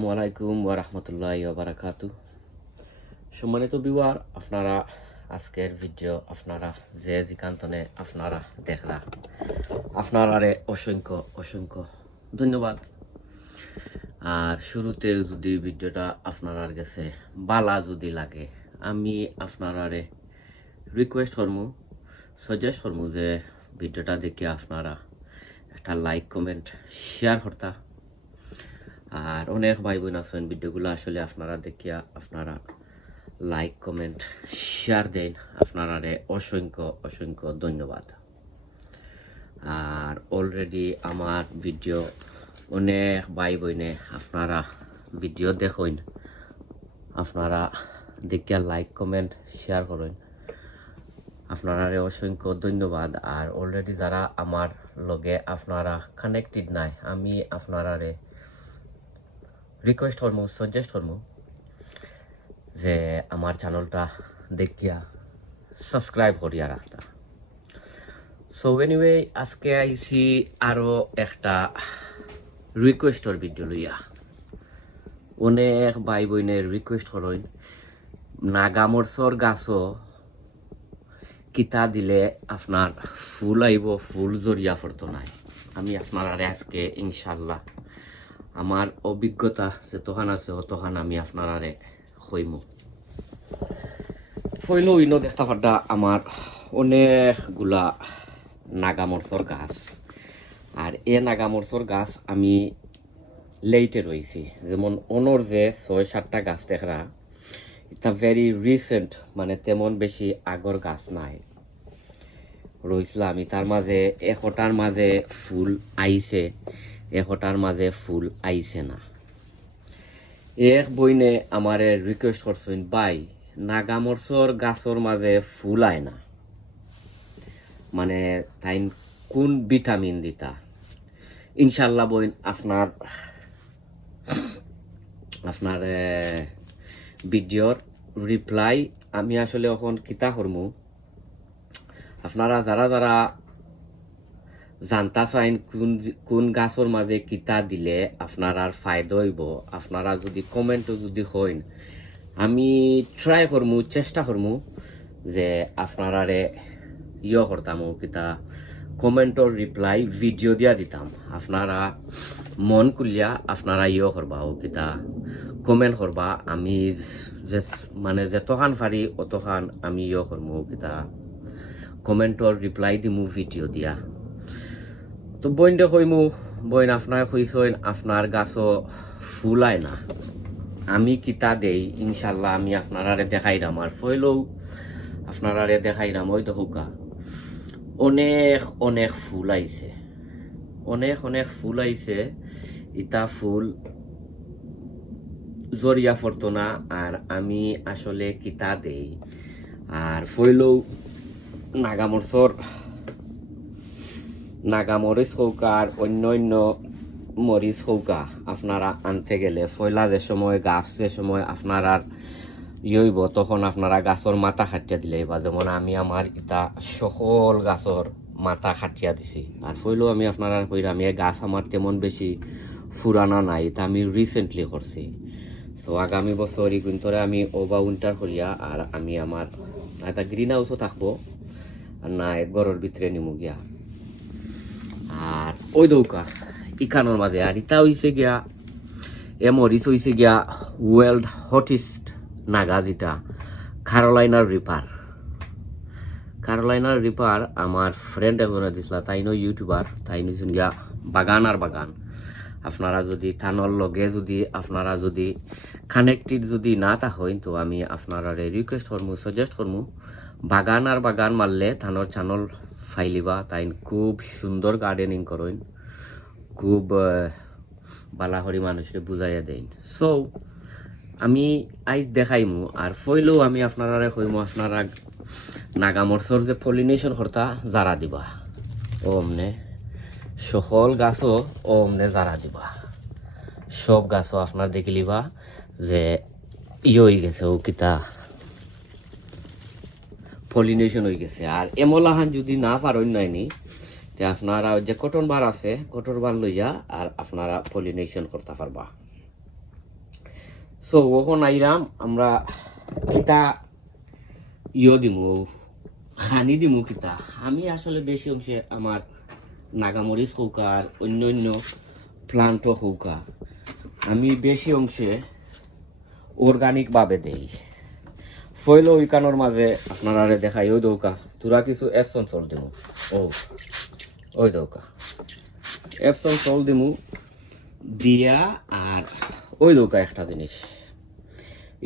আসসালামু আলাইকুম ওয়া রাহমাতুল্লাহি ওয়া বারাকাতু সম্মানিত বিওয়ার আপনারা আজকের ভিডিও আপনারা যে জিকান্তনে আপনারা দেখরা আপনারারে অসংখ্য অসংখ্য ধন্যবাদ। আর শুরুতে যদি ভিডিওটা আপনার কাছে বালা যদি লাগে, আমি আপনারারে রিকোয়েস্ট করমু সাজেস্ট করমু যে ভিডিওটা দেখে আপনারা একটা লাইক কমেন্ট শেয়ার করতা। আর অনেক ভাই বোন আছেন, ভিডিওগুলো আসলে আপনারা দেখিয়া আপনারা লাইক কমেন্ট শেয়ার দেন। আপনারা অসংখ্য অসংখ্য ধন্যবাদ। আর অলরেডি আমার ভিডিও অনেক ভাই বোনে আপনারা ভিডিও দেখুন। আপনারা দেখিয়া লাইক কমেন্ট শেয়ার করেন। আপনারা অসংখ্য ধন্যবাদ। আর অলরেডি যারা আমার লগে আপনারা কানেক্টেড নাই, আমি আপনারারে রিকোয়েস্ট করমু সাজেস্ট করমু যে আমার চ্যানেলটা দেখিয়া সাবস্ক্রাইব করিয়া রাখতা। সো এনিওয়ে আজকে আইছি আরও একটা রিকোয়েস্টর ভিডিও লইয়া। অনেক ভাই বোনের রিকোয়েস্ট করেন নাগামরসর গাছও কিতা দিলে আপনার ফুল আইব, ফুল জরিয়া পড়তো নাই? আমি আপনার আজকে ইনশাল্লাহ আমার অভিজ্ঞতা যে তহান আছে, অতহান আমি আপনারারে হইমু ফইল ইনো দেখতে পাড্ডা আমার অনেকগুলা নাগামরসর গাছ। আর এ নাগামরসর গাছ আমি লেইটে রয়েছি যেমন অনর যে ছয় সাতটা গাছ দেখরা এটা ভেরি রিসেন্ট মানে তেমন বেশি আগর গাছ নাই। রইছিল আমি, তার মাঝে এশটার মাঝে ফুল আইছে। এশটার মাঝে ফুল আইছে না। এক বইনে আমারে রিকোয়েস্ট করছেন বাই নাগামরসর গাছর মাঝে ফুল আয় না। মানে তাই কোন ভিটামিন দিতা? ইনশাল্লাহ বইন আপনার আপনার ভিডিওর রিপ্লাই আমি আসলে এখন কিতা করমু? আপনারা যারা যারা জানতা চাইন কোন কোন গাছর মাঝে কিতা দিলে আপনার আর ফায়দা হইব? আপনারা যদি কমেন্টও যদি হইন, আমি ট্রাই করমু চেষ্টা করমু যে আপনারারে ইয়ে করতাম কিতা কমেন্টর রিপ্লাই ভিডিও দিয়া দিতাম আপনারা মন কুলিয়া আপনারা ইয়ে করবা ও কিতা কমেন্ট করবা আমি যে মানে যতখান পারি অতখান আমি ইয়ে করমু কিতা। কমেন্টর রিপ্লাই দিমু ভিডিও দিয়া। তো বইন দে কইমু, বইন আপনার কইসইন আপনার গাছও ফুলায় না। আমি কিতা দেই, ইনশাল্লাহ আমি আপনারারে দেখাই দাম আর ফইলেও আপনারারে দেখাই দাম ওই তো হুকা অনেক অনেক ফুল আইছে অনেক অনেক ফুল আইছে ইটা ফুল জরিয়া পড়তো না আর আমি আসলে কিতা দেই। আর ফইলেও নাগামরসর নাগামরিচ হৌকা আর অন্য অন্য মরিচ হৌকা আপনারা আনতে গেলে, ফয়লা যে সময়, গাছ যে সময় আপনার আর ইয়ইব তখন আপনারা গাছর মাথা খাটিয়া দিলে। বা যেমন আমি আমার ইটা সকল গাছর মাথা খাটিয়া দিছি। আর ফইলেও আমি আপনারা কইরা আমি গাছ আমার তেমন বেশি ফুরানা নাই এটা আমি রিসেন্টলি করছি সো আগামী বছর ই গুন্তরে আমি ওবা উইন্টার হলিয়া আর আমি আমার এটা গ্রিন হাউসও থাকব। আর না ঘরের ভিতরে নিমু গিয়া আর ওই দৌকা ইকানোর মাঝে আর ইটা হইছে গিয়া এ মরিচ হইছে গিয়া ওয়ার্ল্ড হটেস্ট নাগা যেটা কারোলাইনার রিপার কারোলাইনার রিপার আমার ফ্রেন্ড একজনে দিছিল তাই নো ইউটিউবার তাই নিছেন গিয়া বাগান আর বাগান। আপনারা যদি থানর লগে যদি, আপনারা যদি কানেক্টেড যদি না তা হইন, তো আমি আপনারা রিকোয়েস্ট করমু সাজেস্ট করমু, বাগান আর বাগান মারলে থানর চানল ফাইলিবা তাই খুব সুন্দর গার্ডেনিং করেন, খুব বালাহরি মানুষের বুঝাইয়া দেন সো আমি আইজ দেখাইমু, আর ফইলেও আমি আপনারা কইমু, আপনারা নাগামরসর যে পলিনেশন কর্তা যারা দিবা। অমনে, সকল গাছও অমনে যারা দিবা। সব গাছও আপনার দেখিলিবা যে ইয়ে গেছে, ও কিতা পলিনেশন হয়ে গেছে। আর এমলাহান যদি না পারেন নাইনি তে আপনারা যে কটন বার আছে কটন বার লইয়া আর আপনারা পলিনেশন করতে পারবা সো ওখন আইরাম আমরা কিতা ইয় দিমু, খানি দিমু কিতা। আমি আসলে বেশি অংশে আমার নাগামরিচ হৌকা আর অন্য অন্য প্লান্টও হৌকা। আমি বেশি অংশে অর্গানিকভাবে দেই। ফইল ওইকানোর মাঝে আপনারা দেখাই, ওই দৌকা। তোরা কিছু এপসন চল দিমু। ও, ওই দৌকা। এপসন চল দিমু দিয়া আর ওই দৌকা একটা জিনিস।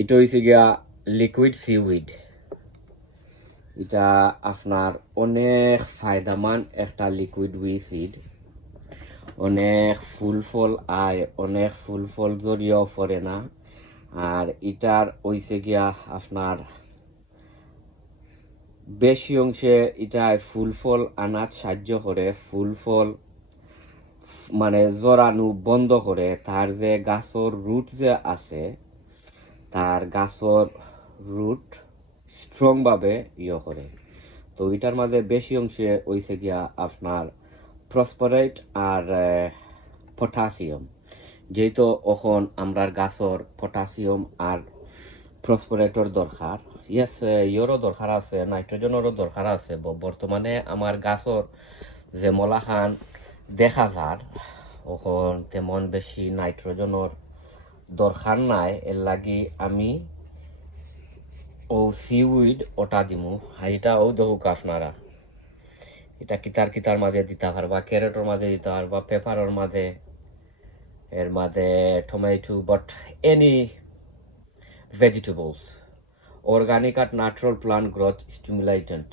এটা হয়েছে গিয়া লিকুইড সিউইড এটা আপনার অনেক ফায়দামান একটা লিকুইড উইসিড অনেক ফুল ফল আয়, অনেক ফুল ফল জড়িয়েও পড়ে না। আর ইটার হইছে গিয়া আপনার বেশি অংশে এটা ফুল ফল আনাত সাহায্য করে, ফুল ফল মানে জরানু বন্ধ করে। তার যে গাছর রুট যে আছে, তার গাছর রুট স্ট্রংভাবে ইয়ে করে। তো এটার মাঝে বেশি অংশে হইছে গিয়া আপনার প্রসপরেট আর পটাশিয়াম যেহেতু এখন আমরার গাছর পটাশিয়াম আর প্রসপরেটর দরকার ইয়েস ইয়রও দরকার আছে, নাইট্রোজেনেরও দরকার আছে বর্তমানে আমার গাছর যে মলাখান দেখা যার এখন তেমন বেশি নাইট্রোজেনের দরকার নাই, এর লাগি আমি ও সিউইড ওটা দিমু, আর এটা ও দেখুক আপনারা। এটা কিতার কিতার মাঝে দিতে পারবা ক্যারেটের মাঝে দিতে পারবা পেপারের মাঝে। এর মাঝে tomato but any vegetables organic R natural plant growth stimulant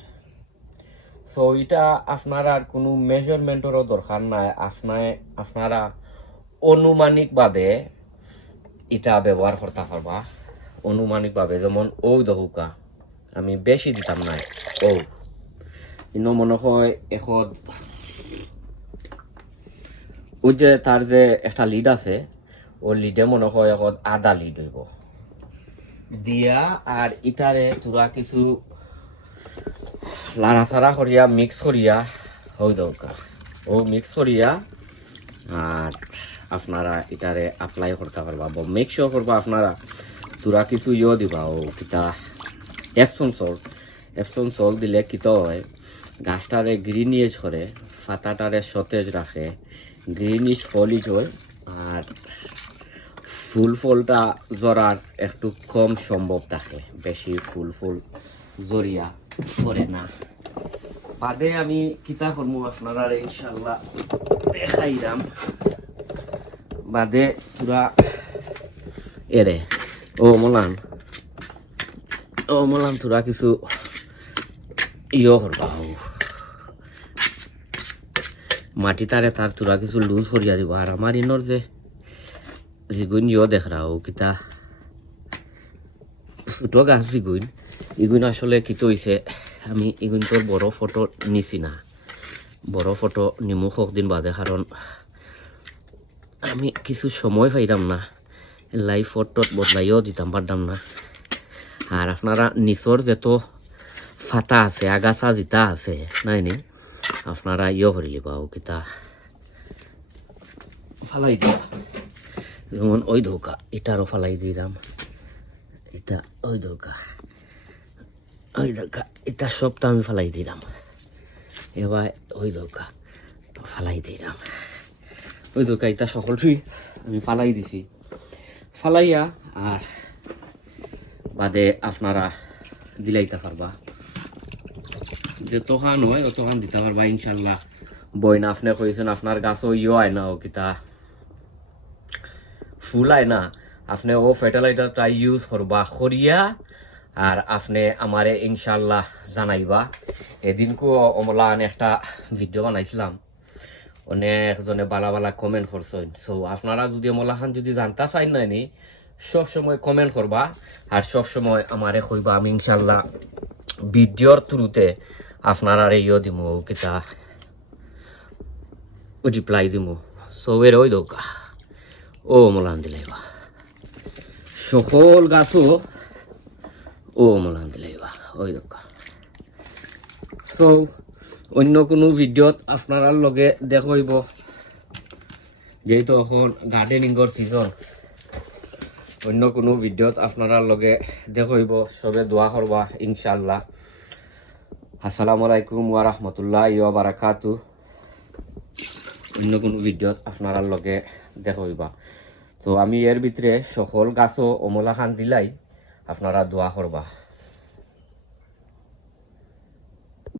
so এটা আপনার আর কোনো মেজারমেন্টেরও দরকার নাই। আপনার, আপনারা অনুমানিকভাবে এটা ব্যবহার করতে পারবা। অনুমানিকভাবে, যেমন ও দহুকা। আমি বেশি দিতাম না ও ইনো মনে হয় এখন ওই যে তার যে একটা লিড আছে ও লিডে মনে হয় এখন আদা লিড হইব। দিয়া আর ইটারে তোরা কিছু লাড়াচাড়া করিয়া মিক্স করিয়া হই দরকার ও মিক্স করিয়া আর আপনারা এটারে অ্যাপ্লাই করতে পারবা। মেক শিওর করবা আপনারা তোরা কিছু ইয়ে দিবা। ও, কিতা? এপসন সল্ট এপসন সল্ট দিলে কিতা হয়? গাছটারে গ্রিনিয়েজ করে ফাতাটারে সতেজ রাখে গ্রিনিশ ফলিজ হয় আর ফুল ফলটা জরার একটু কম সম্ভব থাকে। বেশি ফুল ফুল জরিয়া পড়ে না। বাদে আমি কিতা করব আপনারা ইনশাল্লাহ দেখাইলাম বাদে পুরা এরে, ও মলান ও মলান, তোরা কিছু ইয়ে করবা। মাটি তারে তার তোরা কিছু লুজ করিয়া দিব আর আমার ইনর যে জিগুইন ইয়ে দেখ ও কিতা। ছোট গাছ জিগুইন। ইগুইন আসলে কিতো হইছে আমি ইগুইন তোর বড় ফটো নিছি না বড় ফটো নিমু দিন বাদে কারণ আমি কিছু সময় পাইলাম না। লাইভ ফটোত বদলাইও দিতাম পারতাম না। আর আপনারা নিচর যত ফাতা আছে, আগাছা জিতা আছে, নাই নি? আপনারা ইয়ে করে লিবা ও কিতা ফালাই দিয়া যেমন ওই ধোকা এটারও ফালাই দিলাম এটা ওই ধোকা ওই ধোকা এটা সবটা আমি ফালাই দিলাম এবার ওই ধোকা ফালাই দিলাম ওই ধোকা এটা সকল ছুই আমি ফালাই দিছি ফালাইয়া আর বাদে আপনারা দিলাইতে পারবা যে তোখান হয় অতখান দিতে পারবা ইনশাল্লাহ। বই না আপনি কইছেন, আপনার গাছও ইয়ে হয় না, ও কিতা ফুল আয় না। আপনি ও ফার্টিলাইজারটা ইউজ করবা, করিয়া আর আপনি আমারে ইনশাল্লাহ জানাইবা। এদিনকো অমলান একটা ভিডিও বানাইছিলাম। অনেকজনে বালা বালা কমেন্ট করছেন। সো আপনারা যদি অমলাখান যদি জানতা চাই নাই নি, সব সময় কমেন্ট করবা। আর সব সময় আমারে কইবা, আমি ইনশাল্লাহ ভিডিওর থ্রুতে আপনারা ইয়ে দিমু কিতা রিপ্লাই দিমু সো এর ওই দৌকা ও মলান দিলাইবা সকল গাছও ও মলান দিলাইবা ওই দৌকা সো অন্য কোনো ভিডিওত আপনার লগে দেখইব যেহেতু এখন গার্ডেনিংর সিজন অন্য কোনো ভিডিওত আপনারা লগে দেখইব সবে দোয়া করবা ইনশাল্লাহ আসসালামু আলাইকুম ওয়া রাহমাতুল্লাহ ইয়া বারাকাতু অন্য কোনো ভিডিওত আপনারা লগে দেখবা তো আমি এর ভিতরে সকল গাছও অমলা খান দিলাই আপনারা দোয়া করবা